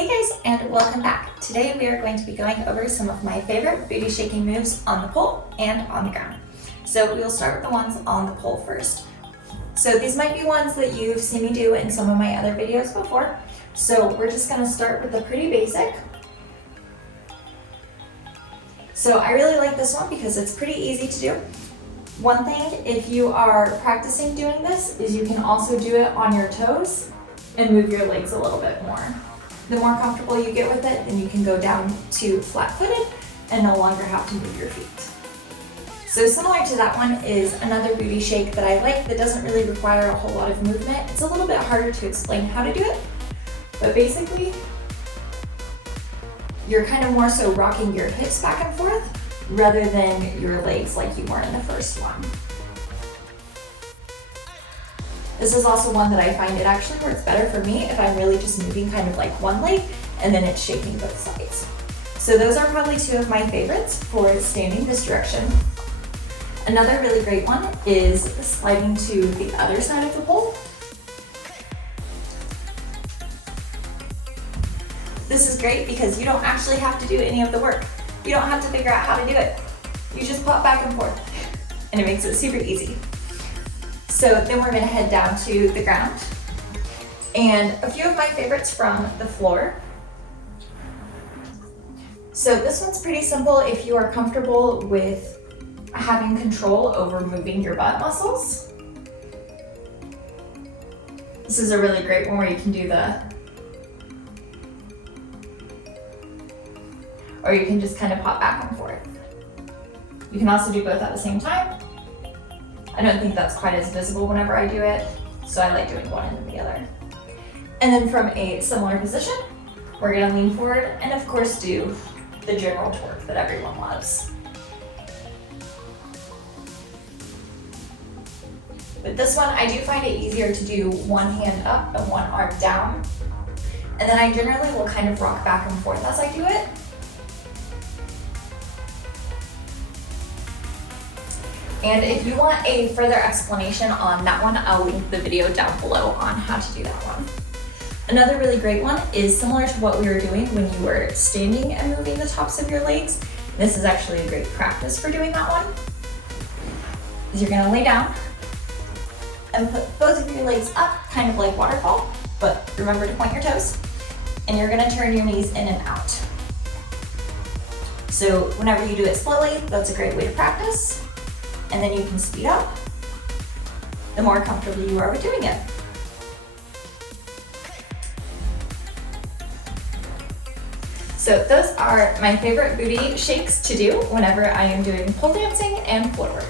Hey guys, and welcome back. Today we are going to be going over some of my favorite booty shaking moves on the pole and on the ground. So we will start with the ones on the pole first. So these might be ones that you've seen me do in some of my other videos before. So we're just going to start with the pretty basic. So I really like this one because it's pretty easy to do. One thing, if you are practicing doing this, is you can also do it on your toes and move your legs a little bit more. The more comfortable you get with it, then you can go down to flat-footed and no longer have to move your feet. So similar to that one is another booty shake that I like that doesn't really require a whole lot of movement. It's a little bit harder to explain how to do it, but basically you're kind of more so rocking your hips back and forth rather than your legs like you were in the first one. This is also one that I find it actually works better for me if I'm really just moving kind of like one leg and then it's shaking both sides. So those are probably two of my favorites for standing this direction. Another really great one is sliding to the other side of the pole. This is great because you don't actually have to do any of the work. You don't have to figure out how to do it. You just pop back and forth and it makes it super easy. So then we're gonna head down to the ground. And a few of my favorites from the floor. So this one's pretty simple if you are comfortable with having control over moving your butt muscles. This is a really great one where you can do or you can just kind of hop back and forth. You can also do both at the same time. I don't think that's quite as visible whenever I do it, so I like doing one and then the other. And then from a similar position, we're gonna lean forward and of course do the general twerk that everyone loves. With this one, I do find it easier to do one hand up and one arm down. And then I generally will kind of rock back and forth as I do it. And if you want a further explanation on that one, I'll link the video down below on how to do that one. Another really great one is similar to what we were doing when you were standing and moving the tops of your legs. This is actually a great practice for doing that one. Is you're gonna lay down and put both of your legs up, kind of like waterfall, but remember to point your toes. And you're gonna turn your knees in and out. So whenever you do it slowly, that's a great way to practice. And then you can speed up the more comfortable you are with doing it. So those are my favorite booty shakes to do whenever I am doing pole dancing and floor work.